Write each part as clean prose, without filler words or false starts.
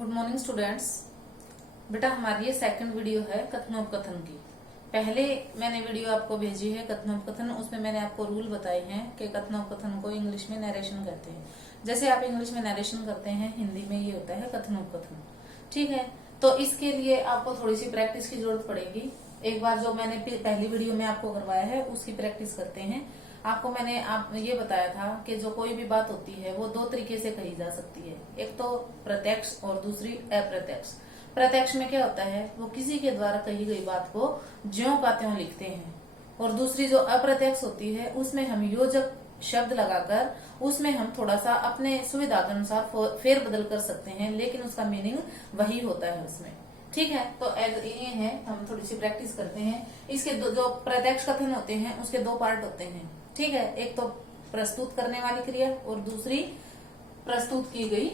Good morning students. बेटा हमारी ये सेकंड वीडियो है कथनोपकथन की। पहले मैंने वीडियो आपको भेजी है कथनोपकथन, उसमें मैंने आपको रूल बताए हैं कि कथनोपकथन को इंग्लिश में नरेशन कहते हैं। जैसे आप इंग्लिश में नरेशन करते हैं, हिंदी में ये होता है कथनोपकथन। ठीक है, तो इसके लिए आपको थोड़ी सी प्रैक्टिस की जरूरत पड़ेगी। एक बार जो मैंने पहली वीडियो में आपको करवाया है उसकी प्रैक्टिस करते हैं। आपको मैंने ये बताया था कि जो कोई भी बात होती है वो दो तरीके से कही जा सकती है, एक तो प्रत्यक्ष और दूसरी अप्रत्यक्ष। प्रत्यक्ष में क्या होता है, वो किसी के द्वारा कही गई बात को ज्यों का त्यों लिखते हैं, और दूसरी जो अप्रत्यक्ष होती है उसमें हम योजक शब्द लगाकर उसमें हम थोड़ा सा अपने सुविधा के अनुसार फेर बदल कर सकते हैं, लेकिन उसका मीनिंग वही होता है उसमें। ठीक है, तो ये है, हम थोड़ी सी प्रैक्टिस करते हैं। इसके जो प्रत्यक्ष कथन होते हैं उसके दो पार्ट होते हैं। ठीक है, एक तो प्रस्तुत करने वाली क्रिया और दूसरी प्रस्तुत की गई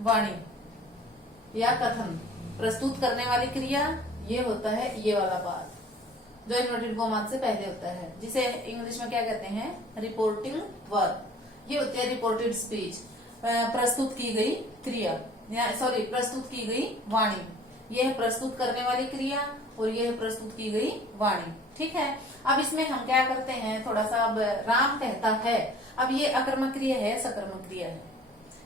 वाणी या कथन। प्रस्तुत करने वाली क्रिया ये होता है ये वाला पार्ट जो इन्वर्टेड कॉमा से पहले होता है, जिसे इंग्लिश में क्या कहते हैं, रिपोर्टिंग वर्ब। ये होती है रिपोर्टेड स्पीच, प्रस्तुत की गई क्रिया प्रस्तुत की गई वाणी। यह है प्रस्तुत करने वाली क्रिया और यह है प्रस्तुत की गई वाणी। ठीक है, अब इसमें हम क्या करते हैं, थोड़ा सा अब राम कहता है। अब ये अकर्मक क्रिया है, सकर्मक क्रिया है।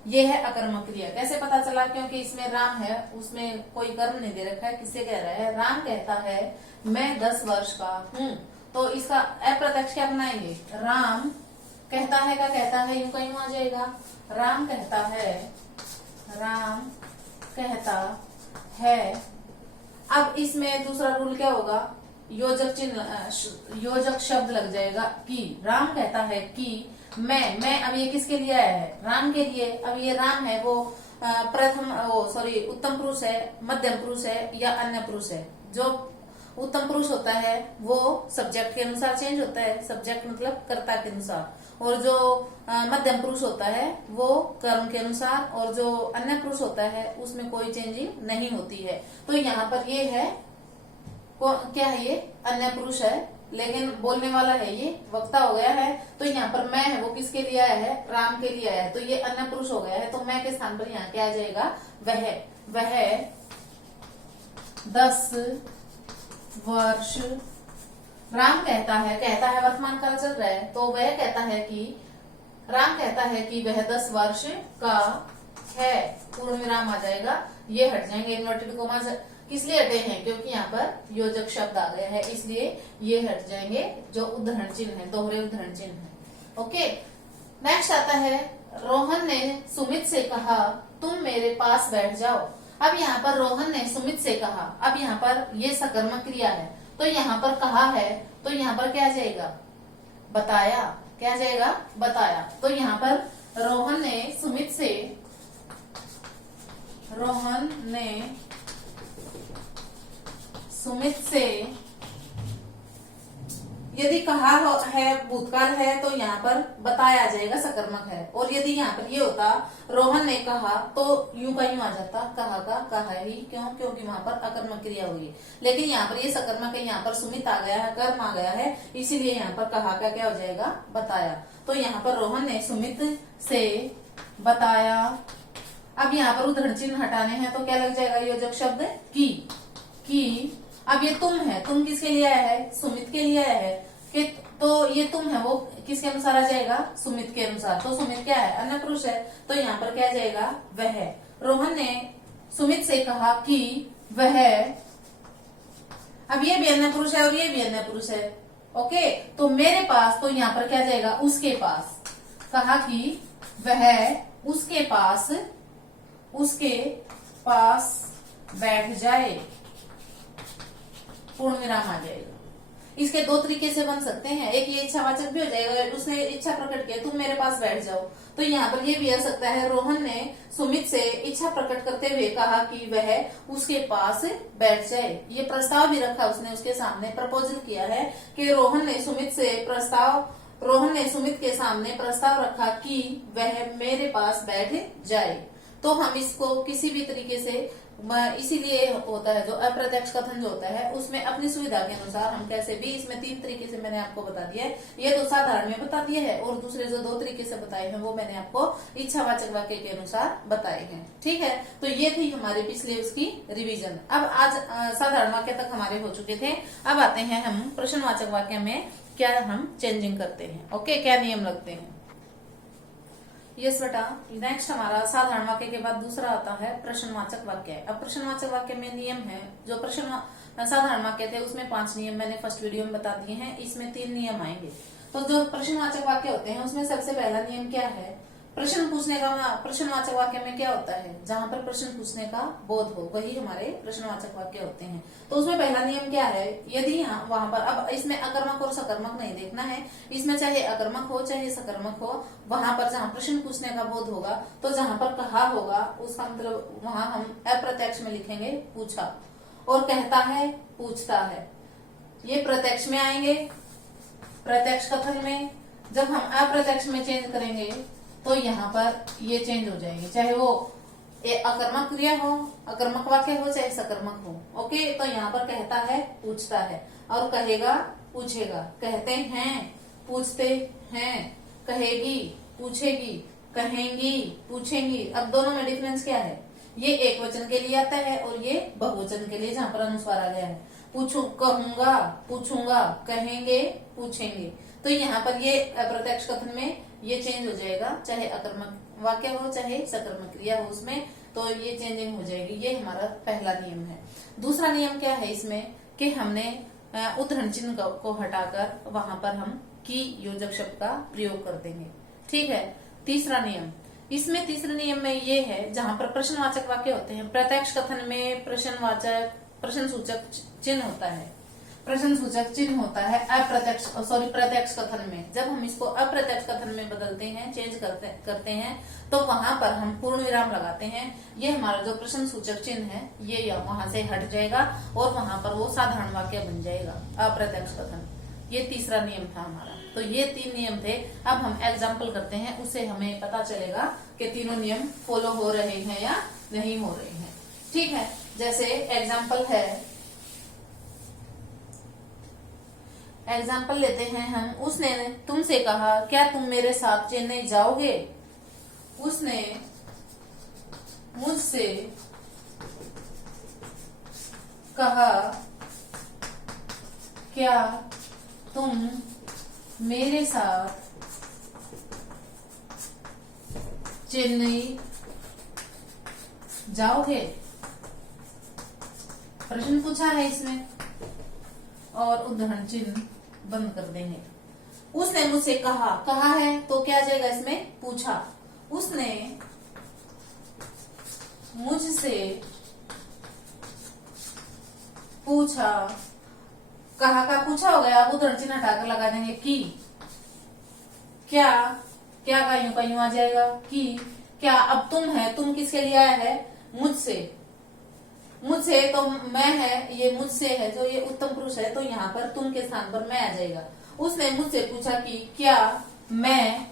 ये है अकर्मक क्रिया। कैसे पता चला, क्योंकि इसमें राम है, उसमें कोई कर्म नहीं दे रखा है। किससे कह रहा है, राम कहता है मैं 10 वर्ष का हूँ, तो इसका अप्रत्यक्ष क्या बनाएंगे, राम कहता है का कहता है यूं कहीं आ जाएगा, राम कहता है, राम कहता है। अब इसमें दूसरा रूल क्या होगा, योजक चिन्ह योजक शब्द लग जाएगा कि। राम कहता है कि मैं अब ये किसके लिए आया है, राम के लिए। अब ये राम है वो उत्तम पुरुष है, मध्यम पुरुष है या अन्य पुरुष है। जो उत्तम पुरुष होता है वो सब्जेक्ट के अनुसार चेंज होता है, सब्जेक्ट मतलब कर्ता के अनुसार, और जो मध्यम पुरुष होता है वो कर्म के अनुसार, और जो अन्य पुरुष होता है उसमें कोई चेंजिंग नहीं होती है। तो यहाँ पर ये है क्या है, ये अन्य पुरुष है, लेकिन बोलने वाला है ये वक्ता हो गया है। तो यहाँ पर मैं है वो किसके लिए आया है, राम के लिए आया है, तो ये अन्य पुरुष हो गया है। तो मैं के स्थान पर यहाँ क्या आ जाएगा, वह 10 वर्ष। राम कहता है वर्तमान काल चल रहा है, तो वह कहता है कि राम कहता है कि वह 10 वर्ष का है, पूर्ण विराम आ जाएगा। ये हट जाएंगे इन्वर्टेड कोमा। किस लिए हटे हैं, क्योंकि यहाँ पर योजक शब्द आ गया है, इसलिए ये हट जाएंगे। जो उद्धरण चिन्ह है, दोहरे उद्धरण चिन्ह है। ओके, नेक्स्ट आता है, रोहन ने सुमित से कहा तुम मेरे पास बैठ जाओ। अब यहाँ पर रोहन ने सुमित से कहा, अब यहाँ पर ये सकर्मक क्रिया है, तो यहाँ पर कहा है, तो यहाँ पर क्या जाएगा, बताया। क्या जाएगा, बताया। तो यहाँ पर रोहन ने सुमित से यदि कहा है भूतकाल है, तो यहाँ पर बताया जाएगा, सकर्मक है। और यदि यहाँ पर ये होता रोहन ने कहा, तो यूं का यूं आ जाता, कहा का कहा ही। क्यों, क्योंकि वहां पर अकर्मक क्रिया हुई है। लेकिन यहाँ पर ये सकर्मक है, यहाँ पर सुमित आ गया है, कर्म आ गया है, इसीलिए यहाँ पर कहा का क्या हो जाएगा, बताया। तो यहाँ पर रोहन ने सुमित से बताया। अब यहाँ पर उद्धरण चिन्ह हटाने हैं, तो क्या लग जाएगा, योजक शब्द की। अब ये तुम है, तुम किसके लिए आया है, सुमित के लिए आया है कि, तो ये तुम है वो किसके अनुसार आ जाएगा, सुमित के अनुसार। तो सुमित क्या है, अन्य पुरुष है, तो यहाँ पर क्या जाएगा, वह। रोहन ने सुमित से कहा कि वह, अब ये भी अन्य पुरुष है और ये भी अन्य पुरुष है। ओके, तो मेरे पास, तो यहाँ पर क्या जाएगा, उसके पास। कहा कि वह उसके पास बैठ जाए, पूर्ण विराम आ जाएगा। इसके दो तरीके से बन सकते हैं, एक ये इच्छावाचक भी हो जाएगा, उसने इच्छा प्रकट किया तुम मेरे पास बैठ जाओ, तो यहाँ पर ये भी आ सकता है, रोहन ने सुमित से इच्छा प्रकट करते हुए कहा कि वह उसके पास बैठ जाए। ये प्रस्ताव भी रखा उसने उसके सामने, प्रपोजल किया है कि रोहन ने सुमित के सामने प्रस्ताव रखा कि वह मेरे पास बैठ जाए। तो हम इसको किसी भी तरीके से इसीलिए होता है जो अप्रत्यक्ष कथन जो होता है उसमें अपनी सुविधा के अनुसार हम कैसे भी, इसमें 3 तरीके से मैंने आपको बता दिया है। ये तो साधारण में बता दिया है और दूसरे जो 2 तरीके से बताए हैं वो मैंने आपको इच्छावाचक वाक्य के अनुसार बताए हैं। ठीक है, तो ये थी हमारे पिछले उसकी रिवीजन। अब आज साधारण वाक्य तक हमारे हो चुके थे। अब आते हैं हम प्रश्नवाचक वाक्य में क्या हम चेंजिंग करते हैं। ओके, क्या नियम लगते हैं। यस बेटा, नेक्स्ट हमारा साधारण वाक्य के बाद दूसरा आता है प्रश्नवाचक वाक्य। अब प्रश्नवाचक वाक्य में नियम है, जो साधारण वाक्य थे उसमें 5 नियम मैंने फर्स्ट वीडियो में बता दिए हैं, इसमें 3 नियम आएंगे। तो जो प्रश्नवाचक वाक्य होते हैं उसमें सबसे पहला नियम क्या है, प्रश्न पूछने का। प्रश्नवाचक वाक्य में क्या होता है, जहां पर प्रश्न पूछने का बोध हो वही हमारे प्रश्नवाचक वाक्य होते हैं। तो उसमें पहला नियम क्या है, यदि वहां पर, अब इसमें अकर्मक और सकर्मक नहीं देखना है, इसमें चाहे अकर्मक हो चाहे सकर्मक हो, वहां पर जहां प्रश्न पूछने का बोध होगा तो जहां पर कहा होगा उसका मतलब वहां हम अप्रत्यक्ष में लिखेंगे पूछा, और कहता है पूछता है, ये प्रत्यक्ष में आएंगे। प्रत्यक्ष कथन में जब हम अप्रत्यक्ष में चेंज करेंगे तो यहाँ पर ये चेंज हो जाएंगे, चाहे वो अकर्मक क्रिया हो, अकर्मक वाक्य हो चाहे सकर्मक हो। ओके, तो यहाँ पर कहता है पूछता है, और कहेगा पूछेगा, कहते हैं पूछते हैं, कहेगी पूछेगी, कहेंगी पूछेंगी। अब दोनों में डिफरेंस क्या है, ये एक वचन के लिए आता है और ये बहुवचन के लिए जहाँ पर अनुस्वार आ गया है। पूछू, कहूंगा, पूछूंगा, कहेंगे, पूछेंगे। तो यहाँ पर ये अप्रत्यक्ष कथन में ये चेंज हो जाएगा, चाहे अकर्मक वाक्य हो चाहे सकर्मक क्रिया हो उसमें, तो ये चेंजिंग हो जाएगी। ये हमारा पहला नियम है। दूसरा नियम क्या है इसमें कि हमने उद्धरण चिन्ह को हटाकर वहां पर हम की योजक शब्द का प्रयोग कर देंगे। ठीक है, तीसरा नियम, इसमें तीसरे नियम में ये है जहां पर प्रश्नवाचक वाक्य होते हैं, प्रत्यक्ष कथन में प्रश्न सूचक चिन्ह होता है, प्रश्न सूचक चिन्ह होता है प्रत्यक्ष कथन में। जब हम इसको अप्रत्यक्ष कथन में बदलते हैं, चेंज करते हैं तो वहां पर हम पूर्ण विराम लगाते हैं। ये हमारा जो प्रश्न सूचक चिन्ह है ये वहां से हट जाएगा और वहां पर वो साधारण वाक्य बन जाएगा, अप्रत्यक्ष कथन। ये तीसरा नियम था हमारा। तो ये 3 नियम थे। अब हम एग्जाम्पल करते हैं, उससे हमें पता चलेगा कि तीनों नियम फॉलो हो रहे हैं या नहीं हो रहे हैं। ठीक है, जैसे एग्जाम्पल है, एग्जाम्पल लेते हैं हम। उसने तुमसे कहा क्या तुम मेरे साथ चेन्नई जाओगे। उसने मुझसे कहा क्या तुम मेरे साथ चेन्नई जाओगे। प्रश्न पूछा है इसमें और उद्धरण चिन्ह बंद कर देंगे। उसने मुझसे कहा है तो क्या आ जाएगा इसमें, पूछा। उसने मुझसे पूछा, कहा का पूछा हो गया, अब उद्धरण चिन्ह हटाकर लगा देंगे की। क्या का यूं आ जाएगा की। क्या, अब तुम है, तुम किसके लिए आया है, मुझसे। मुझसे तो मैं है, ये मुझसे है जो ये उत्तम पुरुष है, तो यहाँ पर तुम के स्थान पर मैं आ जाएगा। उसने मुझसे पूछा कि क्या मैं,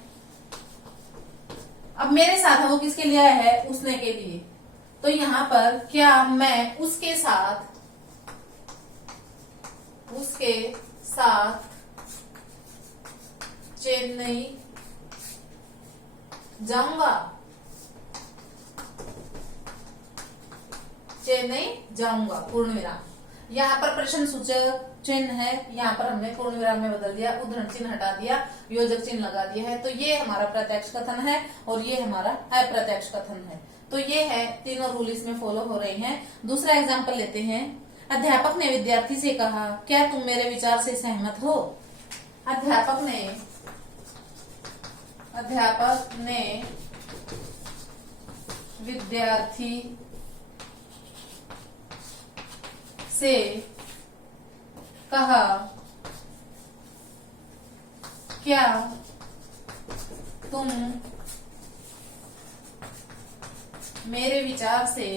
अब मेरे साथ है वो किसके लिए आया है, उसने के लिए, तो यहाँ पर क्या मैं उसके साथ चेन्नई जाऊंगा। चेन्नई जाऊंगा, पूर्ण विराम। यहाँ पर प्रश्न सूचक चिन्ह है, यहाँ पर हमने पूर्ण विराम में बदल दिया, उद्धरण चिन्ह हटा दिया, योजक चिन्ह लगा दिया है। तो ये हमारा प्रत्यक्ष कथन है और ये हमारा अप्रत्यक्ष कथन है। तो ये है, तीनों रूल इसमें फॉलो हो रहे हैं। दूसरा एग्जाम्पल लेते हैं। अध्यापक ने विद्यार्थी से कहा क्या तुम मेरे विचार से सहमत हो। अध्यापक ने विद्यार्थी से कहा क्या तुम मेरे विचार से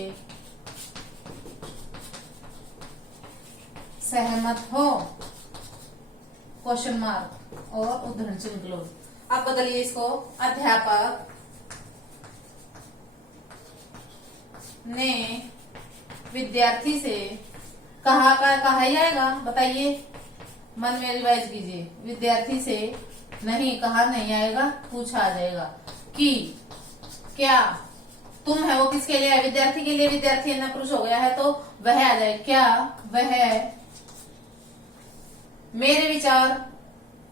सहमत हो, क्वेश्चन मार्क और उद्धरण चिन्ह क्लोज। अब बदलिए इसको, अध्यापक ने विद्यार्थी से कहा जाएगा, बताइए, मन में रिवाइज कीजिए। विद्यार्थी से नहीं कहा नहीं आएगा, पूछा आ जाएगा कि क्या तुम है, वो किसके लिए है, विद्यार्थी के लिए, विद्यार्थी अन्य पुरुष हो गया है तो वह आ जाए, क्या वह मेरे विचार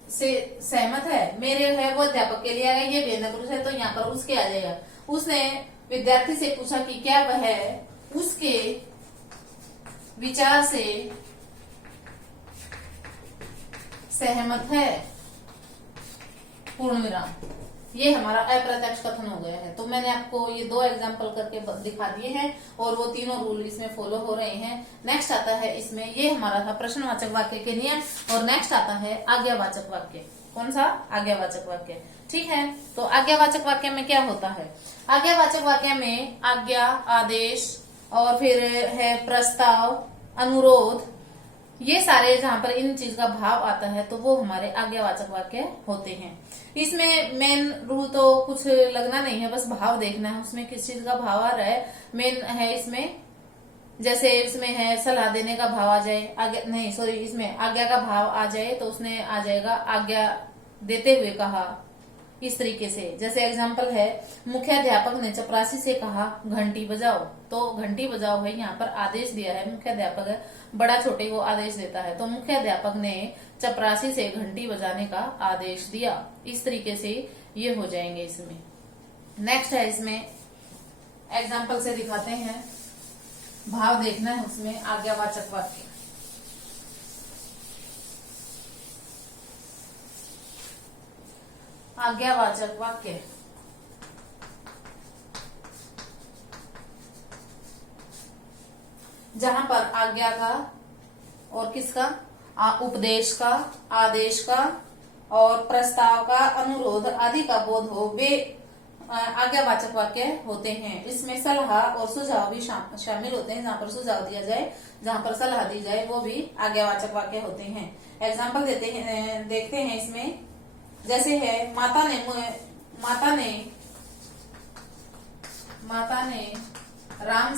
से सहमत है। मेरे है वो अध्यापक के लिए आ गया, ये भी अन्य पुरुष है तो यहाँ पर उसके आ जाएगा। उसने विद्यार्थी से पूछा कि क्या वह उसके विचार से सहमत है, पूर्ण विराम। ये हमारा अप्रत्यक्ष कथन हो गया है। तो मैंने आपको ये 2 एग्जाम्पल करके दिखा दिए हैं और वो तीनों रूल इसमें फॉलो हो रहे हैं। नेक्स्ट आता है इसमें, ये हमारा था प्रश्नवाचक वाक्य के नियम, और नेक्स्ट आता है आज्ञावाचक वाक्य। कौन सा? आज्ञावाचक वाक्य। ठीक है, तो आज्ञावाचक वाक्य में क्या होता है? आज्ञावाचक वाक्य में आज्ञा, आदेश और फिर है प्रस्ताव, अनुरोध, ये सारे जहां पर इन चीज का भाव आता है तो वो हमारे आज्ञावाचक वाक्य होते हैं। इसमें मेन रूल तो कुछ लगना नहीं है, बस भाव देखना है उसमें किस चीज का भाव आ रहा है। मेन है इसमें, जैसे इसमें है सलाह देने का भाव आ जाए, आज्ञा नहीं सॉरी, इसमें आज्ञा का भाव आ जाए तो उसने आ जाएगा आज्ञा देते हुए कहा, इस तरीके से। जैसे एग्जाम्पल है, मुख्याध्यापक ने चपरासी से कहा घंटी बजाओ, तो घंटी बजाओ है यहाँ पर आदेश दिया है, मुख्याध्यापक है, बड़ा छोटे को आदेश देता है, तो मुख्याध्यापक ने चपरासी से घंटी बजाने का आदेश दिया। इस तरीके से ये हो जाएंगे इसमें। नेक्स्ट है, इसमें एग्जाम्पल से दिखाते हैं, भाव देखना है उसमें आज्ञावाचक वाक्य। आज्ञावाचक वाक्य जहां पर आज्ञा का और किसका, उपदेश का, आदेश का और प्रस्ताव का, अनुरोध आदि का बोध हो, वे आज्ञावाचक वाक्य होते हैं। इसमें सलाह और सुझाव भी शामिल होते हैं। जहां पर सुझाव दिया जाए, जहां पर सलाह दी जाए, वो भी आज्ञावाचक वाक्य होते हैं। एग्जाम्पल देखते हैं इसमें। जैसे है, माता ने राम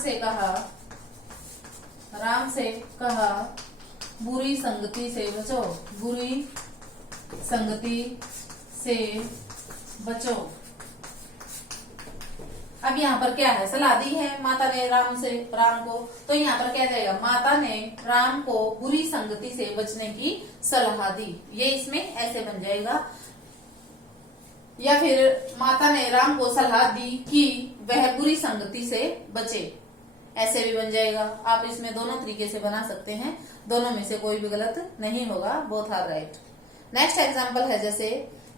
से कहा बुरी संगति से बचो, बुरी संगति से बचो। अब यहाँ पर क्या है, सलाह दी है माता ने राम को, तो यहाँ पर क्या जाएगा, माता ने राम को बुरी संगति से बचने की सलाह दी, ये इसमें ऐसे बन जाएगा। या फिर माता ने राम को सलाह दी कि वह बुरी संगति से बचे, ऐसे भी बन जाएगा। आप इसमें दोनों तरीके से बना सकते हैं, दोनों में से कोई भी गलत नहीं होगा, both are right. Next example है, जैसे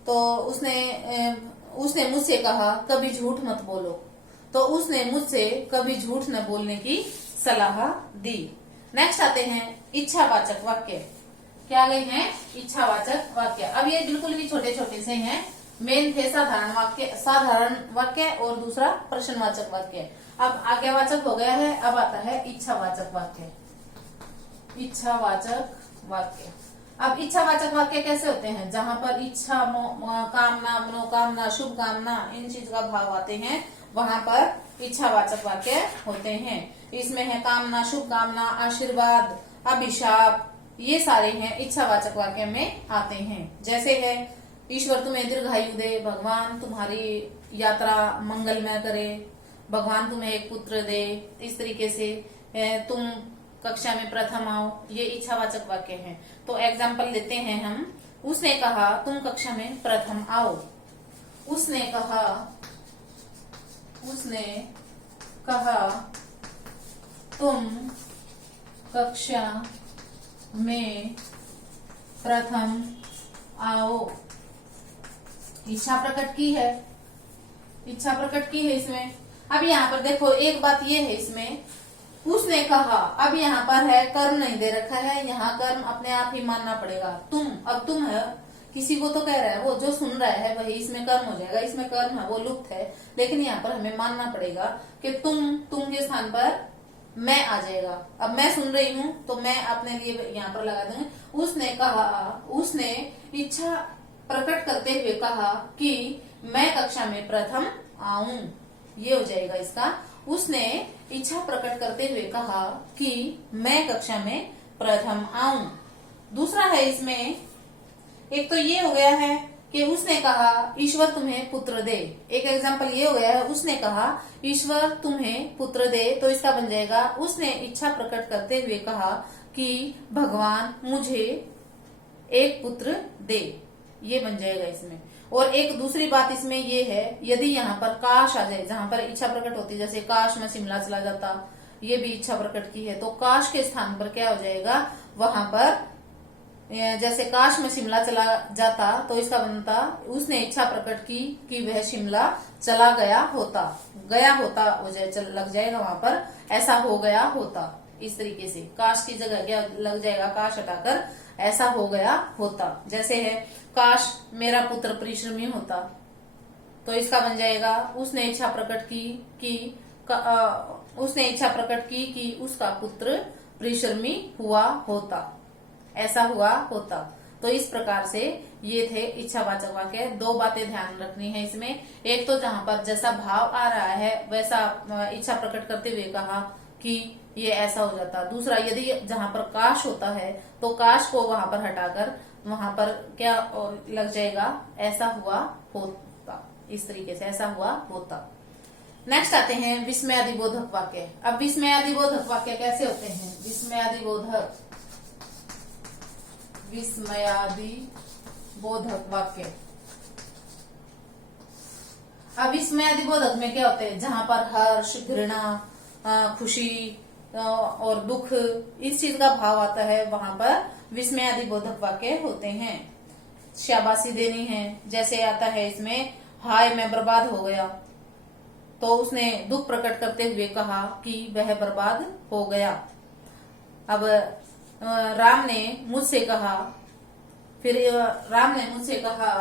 तो उसने मुझसे कहा कभी झूठ मत बोलो, तो उसने मुझसे कभी झूठ न बोलने की सलाह दी। नेक्स्ट आते हैं इच्छावाचक वाक्य। क्या गए हैं? इच्छावाचक वाक्य। अब ये बिल्कुल भी छोटे छोटे से हैं। मेन थे साधारण वाक्य और दूसरा प्रश्नवाचक वाक्य। अब आज्ञावाचक हो गया है, अब आता है इच्छावाचक वाक्य। इच्छावाचक वाक्य, अब इच्छावाचक वाक्य कैसे होते हैं? जहां पर इच्छा, कामना, मनोकामना, शुभ कामना, इन चीज का भाव आते हैं, वहां पर इच्छावाचक वाक्य होते हैं। इसमें है कामना, शुभ कामना, आशीर्वाद, अभिशाप, ये सारे हैं इच्छावाचक वाक्य में आते हैं। जैसे है, ईश्वर तुम्हें दीर्घायु दे, भगवान तुम्हारी यात्रा मंगलमय करे, भगवान तुम्हें एक पुत्र दे, इस तरीके से तुम कक्षा में प्रथम आओ, ये इच्छावाचक वाक्य हैं। तो एग्जाम्पल लेते हैं हम। उसने कहा तुम कक्षा में प्रथम आओ। उसने कहा तुम कक्षा में प्रथम आओ। इच्छा प्रकट की है, इसमें। अब यहाँ पर देखो, एक बात ये है इसमें, उसने कहा, अब यहाँ पर है कर्म नहीं दे रखा है, यहाँ कर्म अपने आप ही मानना पड़ेगा। तुम है, किसी को तो कह रहा है, वो जो सुन रहा है वही इसमें कर्म हो जाएगा। इसमें कर्म है वो लुप्त है, लेकिन यहाँ पर हमें मानना पड़ेगा कि तुम के स्थान पर मैं आ जाएगा। अब मैं सुन रही हूँ तो मैं अपने लिए यहाँ पर लगा दूंगी। उसने कहा, उसने इच्छा प्रकट करते हुए कहा कि मैं कक्षा में प्रथम आऊं, ये हो जाएगा इसका। उसने इच्छा प्रकट करते हुए कहा कि मैं कक्षा में प्रथम आऊं। दूसरा है इसमें, एक तो ये हो गया है कि उसने कहा ईश्वर तुम्हें पुत्र दे। एक एग्जाम्पल ये हो गया है, उसने कहा ईश्वर तुम्हें पुत्र दे, तो इसका बन जाएगा उसने इच्छा प्रकट करते हुए कहा कि भगवान मुझे एक पुत्र दे। ये बन जाएगा इसमें। और एक दूसरी बात इसमें ये है, यदि यहाँ पर काश आ जाए, जहां पर इच्छा प्रकट होती है, जैसे काश मैं शिमला चला जाता, ये भी इच्छा प्रकट की है, तो काश के स्थान पर क्या हो जाएगा, वहां पर जैसे काश में शिमला चला जाता, तो इसका बनता उसने इच्छा प्रकट की कि वह शिमला चला गया होता, हो जाए लग जाएगा वहां पर, ऐसा हो गया होता। इस तरीके से काश की जगह क्या लग जाएगा, काश हटाकर ऐसा हो गया होता। जैसे है काश मेरा पुत्र परिश्रमी होता, तो इसका बन जाएगा उसने इच्छा प्रकट की कि उसका पुत्र परिश्रमी हुआ होता, ऐसा हुआ होता। तो इस प्रकार से ये थे इच्छावाचक वाक्य। दो बातें ध्यान रखनी है इसमें, एक तो जहां पर जैसा भाव आ रहा है वैसा इच्छा प्रकट करते हुए कहा कि ये ऐसा हो जाता। दूसरा, यदि जहां पर काश होता है तो काश को वहां पर हटाकर वहां पर क्या लग जाएगा, ऐसा हुआ होता। इस तरीके से ऐसा हुआ होता। नेक्स्ट आते हैं विस्मयादिबोधक वाक्य। अब विस्मयादिबोधक वाक्य कैसे होते हैं, विस्मयादिबोधक वाक्य। अब विस्मयादिबोधक में क्या होते हैं, जहां पर हर्ष, घृणा, खुशी और दुख, इस चीज का भाव आता है, वहां पर विस्मयादिबोधक वाक्य होते हैं। शाबाशी देनी है, जैसे आता है इसमें हाय मैं बर्बाद हो गया, तो उसने दुख प्रकट करते हुए कहा कि वह बर्बाद हो गया। अब राम ने मुझसे कहा, राम ने मुझसे कहा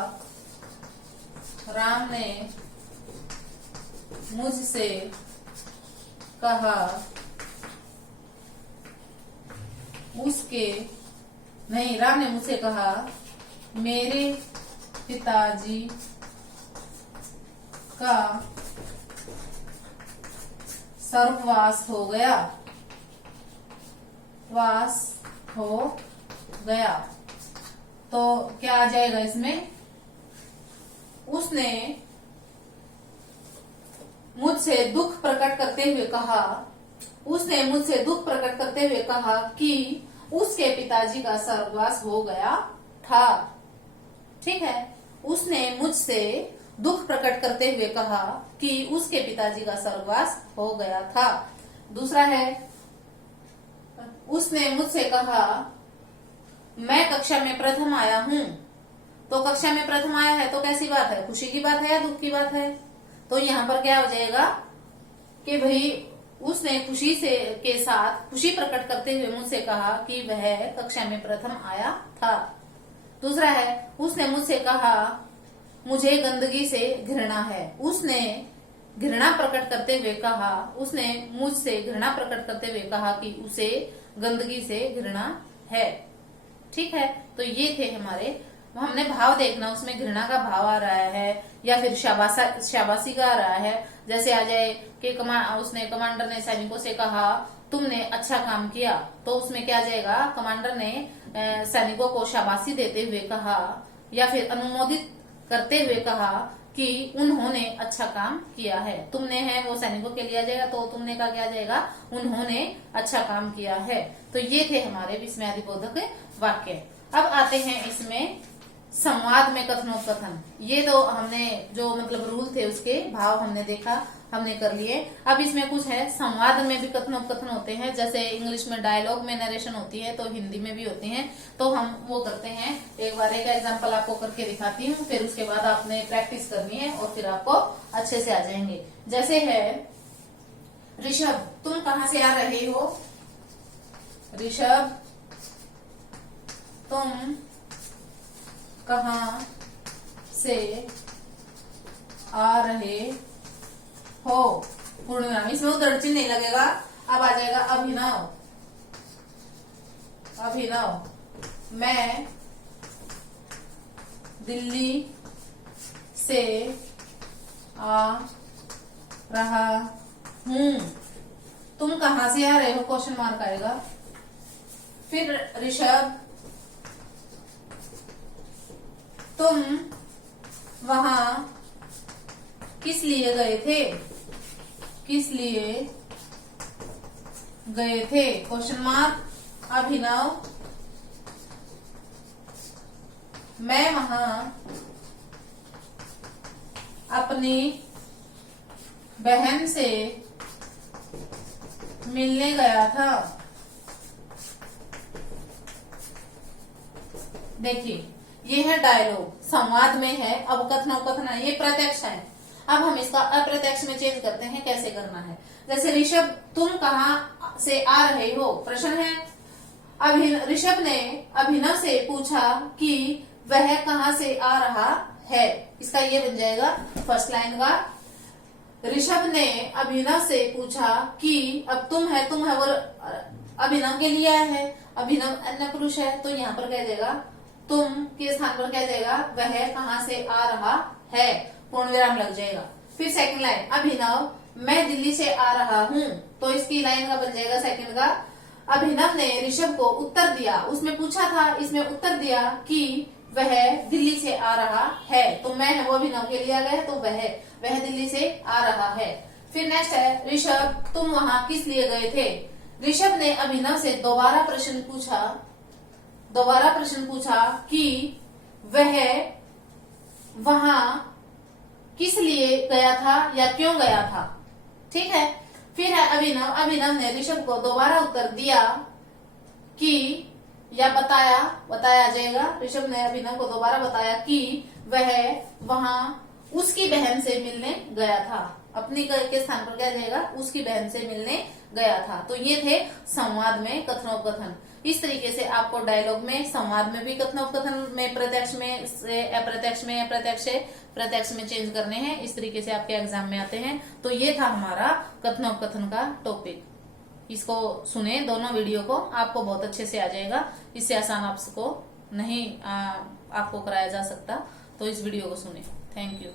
राम ने मुझसे कहा मेरे पिताजी का सर्ववास हो गया। तो क्या आ जाएगा इसमें, उसने मुझसे दुख प्रकट करते हुए कहा कि उसके पिताजी का सर्ववास हो गया था। ठीक है, उसने मुझसे दुख प्रकट करते हुए कहा कि उसके पिताजी का सर्ववास हो गया था। दूसरा है, उसने मुझसे कहा मैं कक्षा में प्रथम आया हूं। तो कक्षा में प्रथम आया है तो कैसी बात है, खुशी की बात है या दुख की बात है। तो यहाँ पर क्या हो जाएगा कि भाई उसने के साथ खुशी प्रकट करते हुए मुझसे कहा कि वह कक्षा में प्रथम आया था। दूसरा है, उसने मुझसे कहा मुझे गंदगी से घृणा है। उसने मुझसे घृणा प्रकट करते हुए कहा कि उसे गंदगी से घृणा है। ठीक है, तो ये थे हमारे, हमने भाव देखना, उसमें घृणा का भाव आ रहा है या फिर शाबाशी का आ रहा है। जैसे आ जाए कि कमांडर ने सैनिकों से कहा तुमने अच्छा काम किया, तो उसमें क्या आ जाएगा, कमांडर ने सैनिकों को शाबाशी देते हुए कहा या फिर अनुमोदित करते हुए कहा कि उन्होंने अच्छा काम किया है। तुमने है वो सैनिकों के लिए आ जाएगा, तो तुमने का क्या आ जाएगा, उन्होंने अच्छा काम किया है। तो ये थे हमारे विस्मयादिबोधक वाक्य। अब आते हैं इसमें संवाद में कथनोपकथन। ये तो हमने जो मतलब रूल थे उसके भाव हमने देखा, हमने कर लिए। अब इसमें कुछ है, संवाद में भी कथनोपकथन होते हैं। जैसे इंग्लिश में डायलॉग में नरेशन होती है, तो हिंदी में भी होती है। तो हम वो करते हैं, एक बार एक एग्जांपल आपको करके दिखाती हूँ, फिर उसके बाद आपने प्रैक्टिस करनी है और फिर आपको अच्छे से आ जाएंगे। जैसे है, ऋषभ तुम कहाँ से आ रहे हो। ऋषभ तुम कहाँ से आ रहे हो। पूर्णविराम, इसमें उद्धरण चिन्ह नहीं लगेगा। अब आ जाएगा अभिनव मैं दिल्ली से आ रहा हूं। तुम कहाँ से आ रहे हो, क्वेश्चन मार्क आएगा। फिर ऋषभ, तुम वहां किस लिए गए थे, किस लिए गए थे, क्वेश्चन मार्क। अभिनव, मैं वहां अपनी बहन से मिलने गया था। देखिए ये है डायलॉग, संवाद में है। अब कथनोपकथन है, ये प्रत्यक्ष है। अब हम इसका अप्रत्यक्ष में चेंज करते हैं, कैसे करना है। जैसे ऋषभ, तुम कहाँ से आ रहे हो, प्रश्न है। ऋषभ ने अभिनव से पूछा कि वह कहाँ से आ रहा है। इसका ये बन जाएगा फर्स्ट लाइन का। ऋषभ ने अभिनव से पूछा कि, अब तुम है और अभिनव के लिए आया है। अभिनव अन्य पुरुष है, तो यहाँ पर कह जाएगा तुम के स्थान पर कह जाएगा वह कहाँ से आ रहा है, पूर्ण विराम लग जाएगा। फिर सेकंड लाइन, अभिनव, मैं दिल्ली से आ रहा हूँ, तो इसकी लाइन का बन जाएगा सेकंड का। अभिनव ने ऋषभ को उत्तर दिया, उसमें पूछा था, इसमें उत्तर दिया कि वह दिल्ली से आ रहा है, तो मैं है वो अभिनव के लिए आ गया, तो वह दिल्ली से आ रहा है। फिर नेक्स्ट है, ऋषभ, तुम वहां किस लिए गए थे। ऋषभ ने अभिनव से दोबारा प्रश्न पूछा कि वह वहां किस लिए गया था या क्यों गया था। ठीक है। फिर है अभिनव ने ऋषभ को दोबारा उत्तर दिया कि, या बताया जाएगा। ऋषभ ने अभिनव को दोबारा बताया कि वह वहां उसकी बहन से मिलने गया था। अपनी के स्थान पर क्या जाएगा, उसकी बहन से मिलने गया था। तो ये थे संवाद में कथनोपकथन। इस तरीके से आपको डायलॉग में, संवाद में भी कथनोपकथन में प्रत्यक्ष में से अप्रत्यक्ष में, अप्रत्यक्ष से प्रत्यक्ष में चेंज करने हैं। इस तरीके से आपके एग्जाम में आते हैं। तो ये था हमारा कथनोपकथन का टॉपिक। इसको सुने, दोनों वीडियो को, आपको बहुत अच्छे से आ जाएगा। इससे आसान आपको नहीं आपको कराया जा सकता। तो इस वीडियो को सुने। Thank you.